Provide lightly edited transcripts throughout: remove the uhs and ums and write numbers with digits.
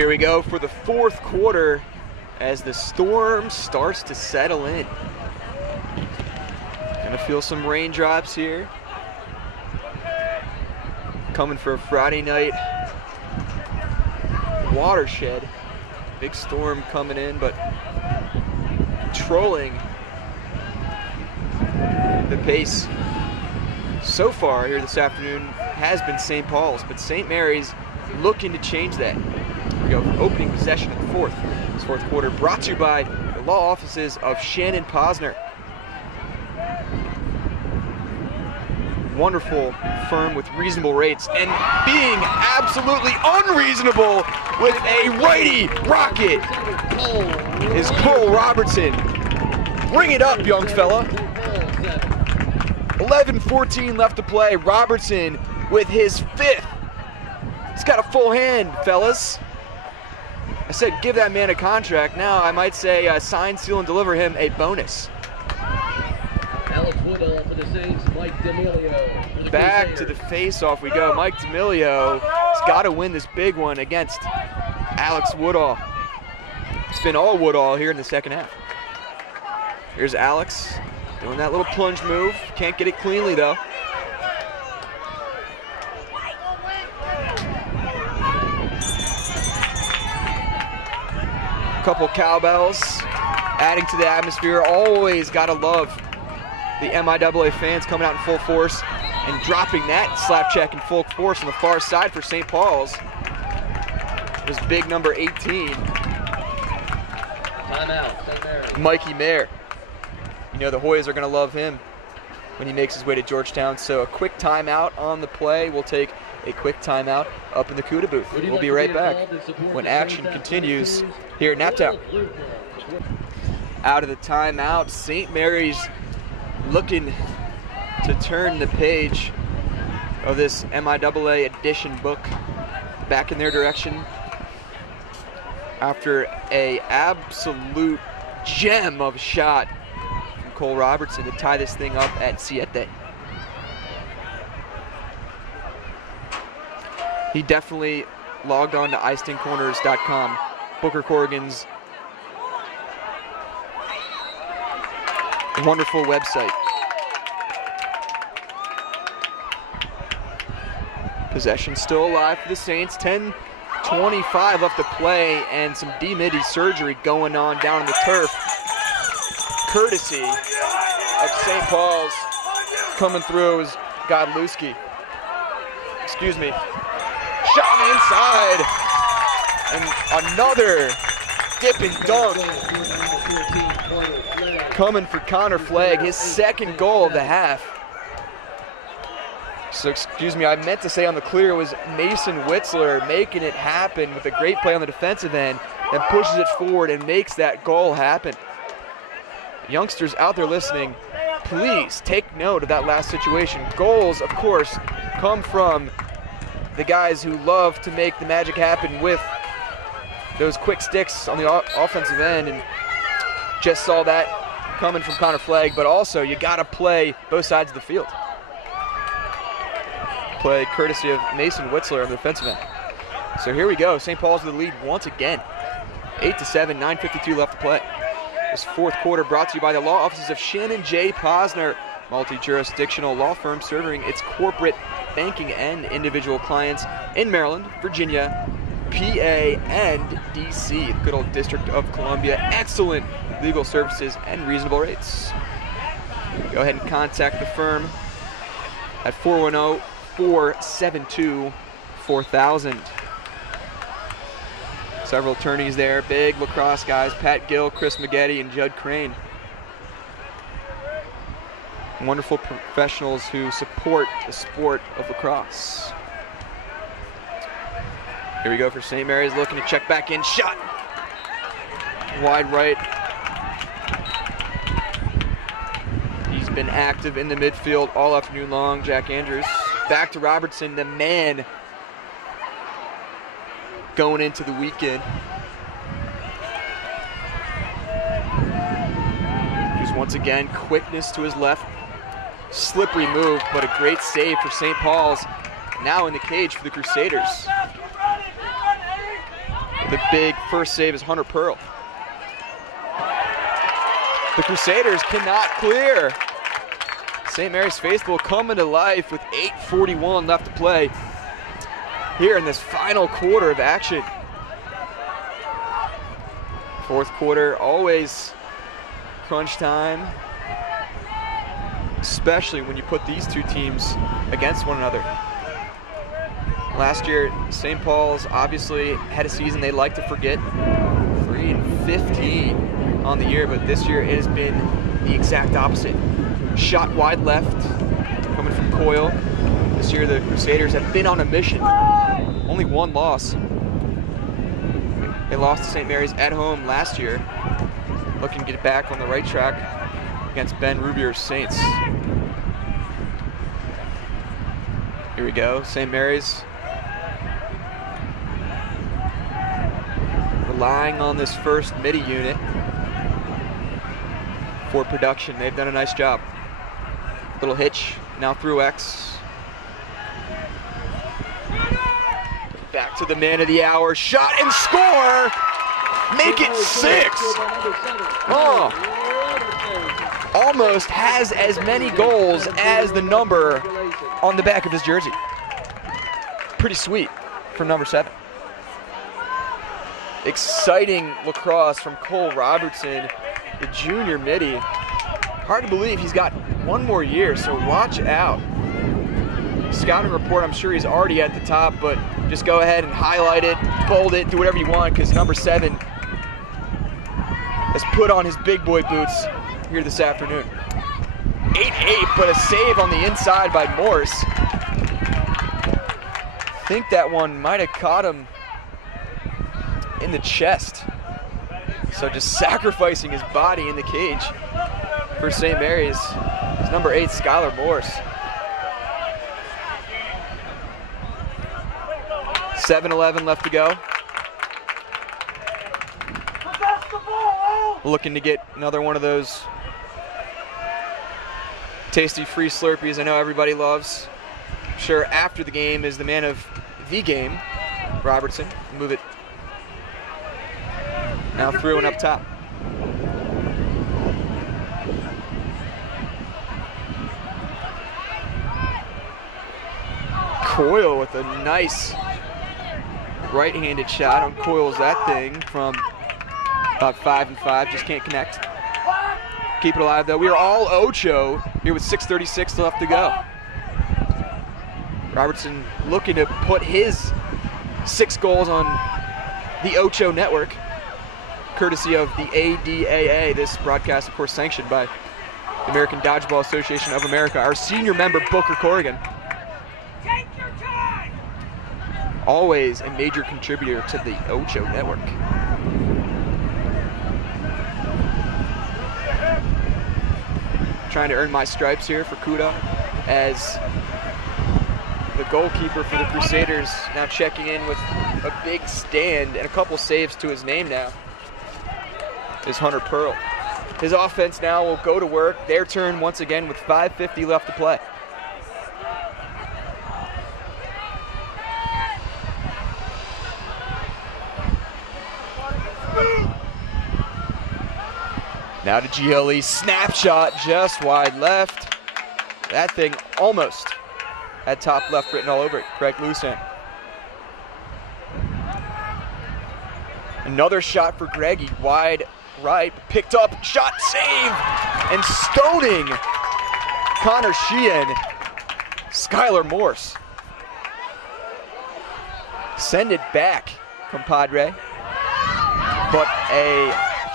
Here we go for the fourth quarter as the storm starts to settle in. Gonna feel some raindrops here. Coming for a Friday night watershed. Big storm coming in, but controlling the pace so far here this afternoon has been St. Paul's, but St. Mary's looking to change that. Here we go, opening possession of the fourth. This fourth quarter brought to you by the law offices of Shannon Posner. Wonderful firm with reasonable rates and being absolutely unreasonable with a righty rocket is Cole Robertson. Bring it up, young fella. 11:14 left to play. Robertson with his fifth. He's got a full hand, fellas. I said give that man a contract. Now I might say sign, seal, and deliver him a bonus. Alex Woodall for the Saints, Mike D'Amelio. Back to the face-off we go. Mike D'Amelio has got to win this big one against Alex Woodall. It's been all Woodall here in the second half. Here's Alex doing that little plunge move. Can't get it cleanly though. Couple cowbells adding to the atmosphere. Always gotta love the MIAA fans coming out in full force and dropping that slap check in full force on the far side for St. Paul's. This big number 18. Timeout, St. Mary's. Mikey Mayer. You know the Hoyas are going to love him when he makes his way to Georgetown. So a quick timeout on the play. We'll take a quick timeout up in the CUDA booth. We'll be right back when action continues here at Naptown. Out of the timeout, St. Mary's looking to turn the page of this MIAA edition book back in their direction after a absolute gem of a shot from Cole Robertson to tie this thing up at Siete. He definitely logged on to icedincorners.com, Booker Corrigan's wonderful website. Possession still alive for the Saints. 10:25 left to play and some D-midi surgery going on down on the turf. Courtesy of St. Paul's. Coming through is Godlewski. Excuse me. Shot on the inside. And another dip and dunk. Coming for Connor Flagg, his second goal of the half. So excuse me, I meant to say on the clear was Mason Witzler making it happen with a great play on the defensive end and pushes it forward and makes that goal happen. Youngsters out there listening, please take note of that last situation. Goals, of course, come from the guys who love to make the magic happen with those quick sticks on the offensive end, and just saw that coming from Connor Flagg, but also you gotta play both sides of the field. Play courtesy of Mason Witzler on the defensive end. So here we go, St. Paul's with the lead once again. 8-7, 9:52 left to play. This fourth quarter brought to you by the law offices of Shannon J. Posner, multi-jurisdictional law firm serving its corporate, banking, and individual clients in Maryland, Virginia, PA, and DC, the good old District of Columbia. Excellent legal services and reasonable rates. Go ahead and contact the firm at 410-472-4000. Several attorneys there, big lacrosse guys, Pat Gill, Chris Maggette, and Judd Crane. Wonderful professionals who support the sport of lacrosse. Here we go for St. Mary's, looking to check back in, shot! Wide right. He's been active in the midfield all afternoon long, Jack Andrews. Back to Robertson, the man going into the weekend. Just once again, quickness to his left. Slippery move, but a great save for St. Paul's. Now in the cage for the Crusaders. The big first save is Hunter Pearl. The Crusaders cannot clear. St. Mary's faithful coming to life with 8:41 left to play here in this final quarter of action. Fourth quarter, always crunch time, especially when you put these two teams against one another. Last year, St. Paul's obviously had a season they like to forget, 3-15 on the year, but this year it has been the exact opposite. Shot wide left, coming from Coyle. This year the Crusaders have been on a mission. Only one loss. They lost to St. Mary's at home last year. Looking to get back on the right track against Ben Rubier's Saints. Here we go, St. Mary's. Relying on this first midi unit for production. They've done a nice job. Little hitch, now through X. Back to the man of the hour, shot and score! Make it 6! Oh. Almost has as many goals as the number on the back of his jersey. Pretty sweet from number 7. Exciting lacrosse from Cole Robertson, the junior midi. Hard to believe he's got one more year, so watch out. Scouting report, I'm sure he's already at the top, but just go ahead and highlight it, bold it, do whatever you want, because number 7 has put on his big boy boots here this afternoon. 8-8, but a save on the inside by Morse. I think that one might have caught him in the chest. So just sacrificing his body in the cage for St. Mary's is number 8, Skylar Morse. 7:11 left to go. Looking to get another one of those tasty free Slurpees I know everybody loves. I'm sure after the game is the man of the game, Robertson. Move it now through and up top. Coyle with a nice right-handed shot on Coyle's that thing from about 5 and 5, just can't connect. Keep it alive though. We are all Ocho here with 6:36 left to go. Robertson looking to put his 6 goals on the Ocho network, courtesy of the ADAA. This broadcast, of course, sanctioned by the American Dodgeball Association of America. Our senior member, Booker Corrigan. Always a major contributor to the Ocho network. Trying to earn my stripes here for Kuda as the goalkeeper for the Crusaders now checking in with a big stand and a couple saves to his name now is Hunter Pearl. His offense now will go to work. Their turn once again with 5:50 left to play. Now to GLE, snapshot just wide left. That thing almost had top left written all over it. Craig Lucent. Another shot for Greggy, wide right, picked up, shot, save, and stoning Connor Sheehan, Skylar Morse. Send it back, compadre. But a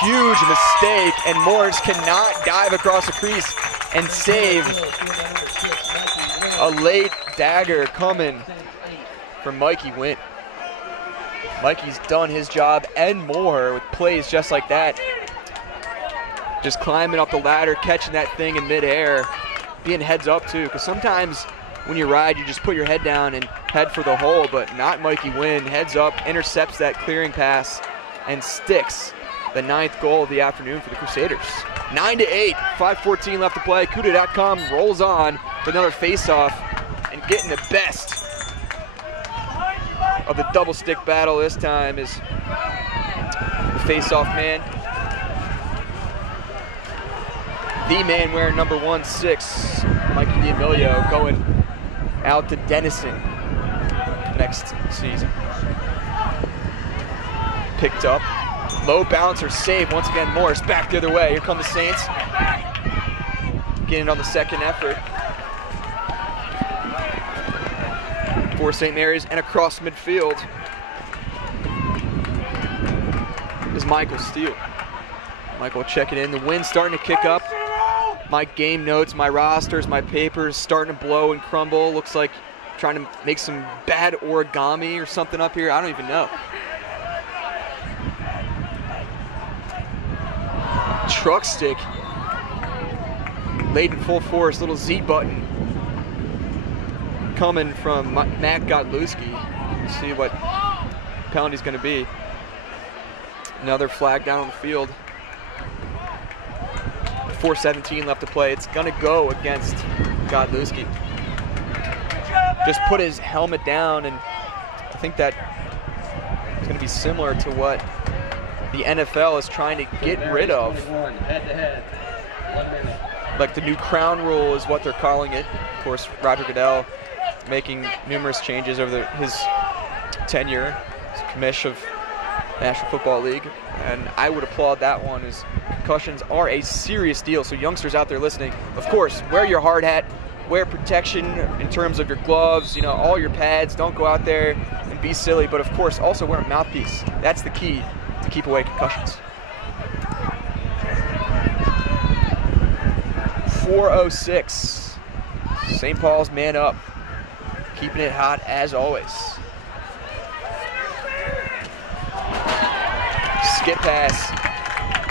huge mistake, and Morse cannot dive across the crease and save. A late dagger coming from Mikey Wint. Mikey's done his job and more with plays just like that. Just climbing up the ladder, catching that thing in midair, being heads up too, because sometimes when you ride, you just put your head down and head for the hole, but not Mikey Wint. Heads up, intercepts that clearing pass, and sticks the 9th goal of the afternoon for the Crusaders. 9-8, 5:14 left to play. Kuda.com rolls on with another face-off and getting the best of the double stick battle this time is the face-off man. The man wearing number 1-6, Mikey D'Amelio, going out to Denison next season. Picked up. Low bouncer save. Once again, Morris back the other way. Here come the Saints. Getting on the second effort for St. Mary's, and across midfield is Michael Steele. Michael checking in. The wind's starting to kick up. My game notes, my rosters, my papers starting to blow and crumble. Looks like trying to make some bad origami or something up here. I don't even know. Truck stick laid in full force, little Z button coming from Matt Godlewski. We'll see what penalty's going to be. Another flag down on the field. 4:17 left to play. It's going to go against Godlewski. Just put his helmet down, and I think that is going to be similar to what the NFL is trying to get rid of. Head-to-head, 1 minute. Like the new crown rule is what they're calling it. Of course, Roger Goodell making numerous changes over his tenure as commish of National Football League, and I would applaud that one, as concussions are a serious deal. So youngsters out there listening, of course, wear your hard hat, wear protection in terms of your gloves, you know, all your pads. Don't go out there and be silly, but of course also wear a mouthpiece. That's the key to keep away concussions. 4:06. St. Paul's man up, keeping it hot as always. Skip pass,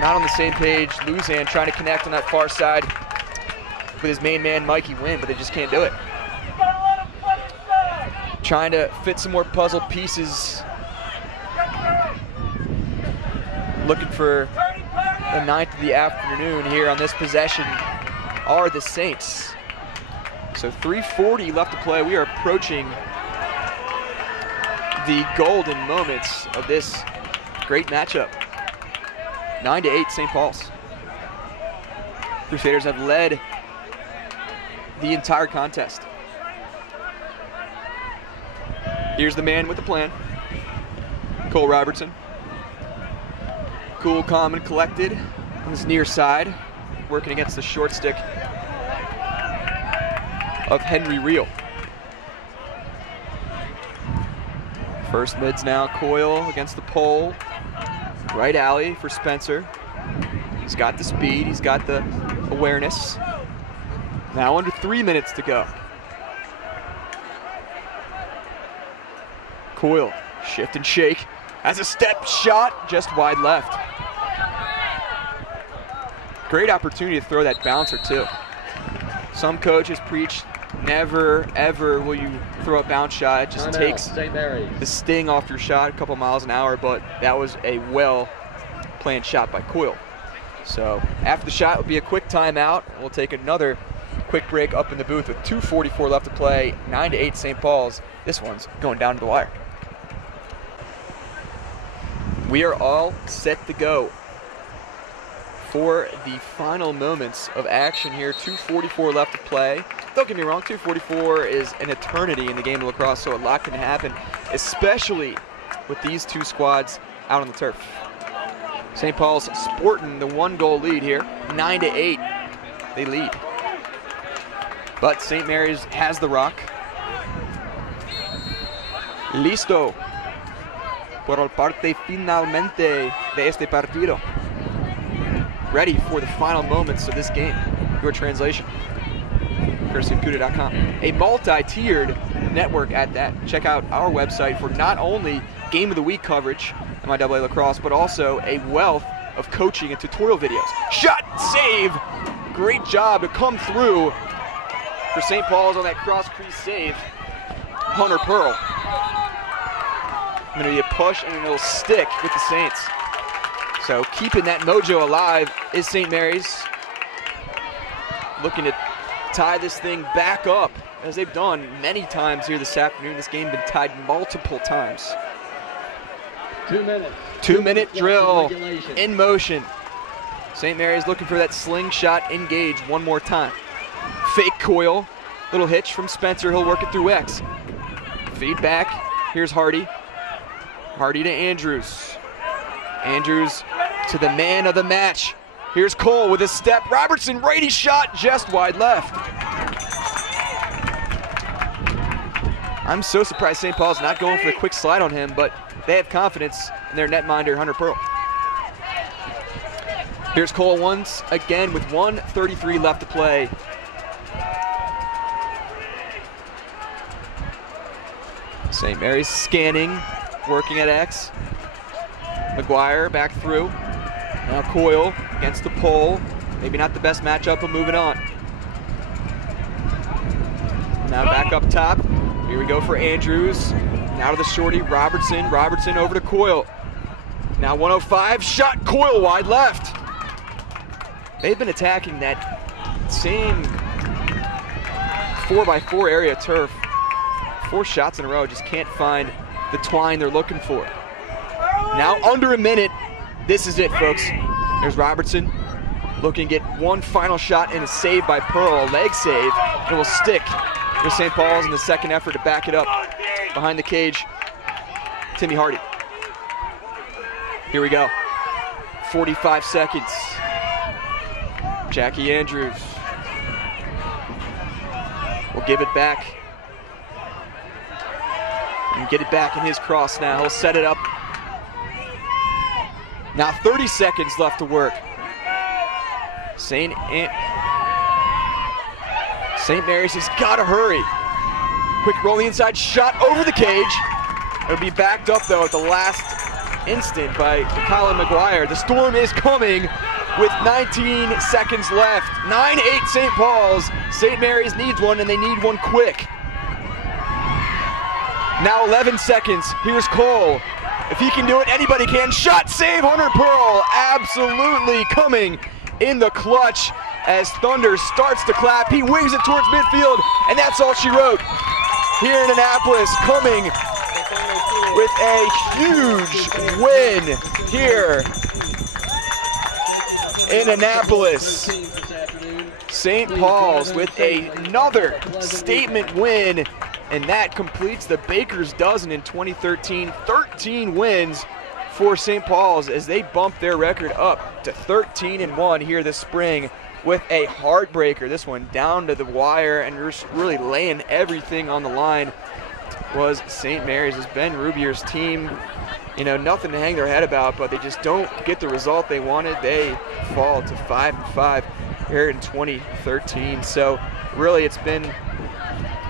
not on the same page. Luzan trying to connect on that far side with his main man Mikey Wynn, but they just can't do it. Trying to fit some more puzzle pieces. Looking for the 9th of the afternoon here on this possession are the Saints. So 3:40 left to play. We are approaching the golden moments of this great matchup. 9-8 St. Paul's. Crusaders have led the entire contest. Here's the man with the plan, Cole Robertson. Cool, calm, and collected on his near side, working against the short stick of Henry Reel. First mids now, Coyle against the pole. Right alley for Spencer. He's got the speed, he's got the awareness. Now under 3 minutes to go. Coyle, shift and shake. Has a step shot, just wide left. Great opportunity to throw that bouncer too. Some coaches preach, never ever will you throw a bounce shot. It just takes the sting off your shot a couple miles an hour, but that was a well planned shot by Coyle. So after the shot will be a quick timeout. We'll take another quick break up in the booth with 2:44 left to play. 9-8 St. Paul's. This one's going down to the wire. We are all set to go for the final moments of action here. 2:44 left to play. Don't get me wrong, 2:44 is an eternity in the game of lacrosse, so a lot can happen, especially with these two squads out on the turf. St. Paul's sporting the 1-goal lead here, 9-8, they lead. But St. Mary's has the rock. Listo por el parte finalmente de este partido. Ready for the final moments of this game. Your translation, courtesy of CUDA.com. A multi-tiered network at that. Check out our website for not only Game of the Week coverage, MIAA Lacrosse, but also a wealth of coaching and tutorial videos. Shot, save, great job to come through for St. Paul's on that cross crease save. Hunter Pearl. Going to be a push and it'll stick with the Saints. So keeping that mojo alive is St. Mary's. Looking to tie this thing back up as they've done many times here this afternoon. This game been tied multiple times. 2 minutes. 2-minute drill Regulation. in motion. St. Mary's looking for that slingshot engage one more time. Fake coil, little hitch from Spencer. He'll work it through X. Feed back. Here's Hardy. Hardy to Andrews. Andrews to the man of the match. Here's Cole with a step. Robertson, righty shot, just wide left. I'm so surprised St. Paul's not going for the quick slide on him, but they have confidence in their netminder, Hunter Pearl. Here's Cole once again with 1:33 left to play. St. Mary's scanning, working at X. McGuire back through. Now Coyle against the pole. Maybe not the best matchup, but moving on. Now back up top. Here we go for Andrews. Now to the shorty, Robertson. Robertson over to Coyle. Now 105, shot Coyle wide left. They've been attacking that same 4x4 area turf. 4 shots in a row, just can't find the twine they're looking for. Now under a minute, this is it, folks. There's Robertson looking to get one final shot and a save by Pearl, a leg save. It will stick with St. Paul's in the second effort to back it up. Behind the cage, Timmy Hardy. Here we go. 45 seconds. Jackie Andrews will give it back. And get it back in his cross now. He'll set it up. Now 30 seconds left to work. St. Mary's has got to hurry. Quick roll the inside shot over the cage. It'll be backed up though at the last instant by Colin McGuire. The storm is coming with 19 seconds left. 9-8 St. Paul's. St. Mary's needs one and they need one quick. Now 11 seconds. Here's Cole. If he can do it, anybody can. Shot save, Hunter Pearl. Absolutely coming in the clutch as Thunder starts to clap. He wings it towards midfield, and that's all she wrote. Here in Annapolis, coming with a huge win here in Annapolis. St. Paul's with another statement win, and that completes the Baker's dozen in 2013. 13 wins for St. Paul's as they bump their record up to 13-1 here this spring with a heartbreaker. This one down to the wire and just really laying everything on the line was St. Mary's. As Ben Rubier's team, you know, nothing to hang their head about, but they just don't get the result they wanted. They fall to 5-5 here in 2013. So really it's been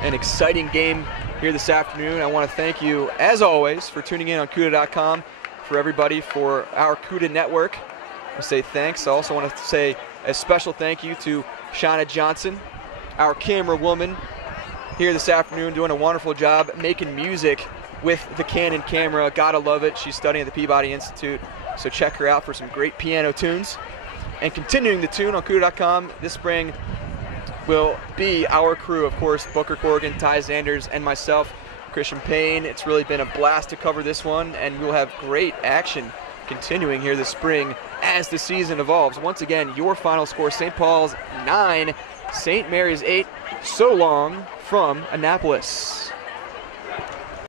an exciting game here this afternoon. I want to thank you, as always, for tuning in on CUDA.com, for everybody, for our CUDA network. I say thanks. I also want to say a special thank you to Shauna Johnson, our camera woman, here this afternoon, doing a wonderful job making music with the Canon camera. Gotta love it. She's studying at the Peabody Institute, so check her out for some great piano tunes. And continuing the tune on CUDA.com this spring will be our crew, of course, Booker Corrigan, Ty Zanders, and myself, Christian Payne. It's really been a blast to cover this one, and we'll have great action continuing here this spring as the season evolves. Once again, your final score, St. Paul's 9, St. Mary's 8. So long from Annapolis.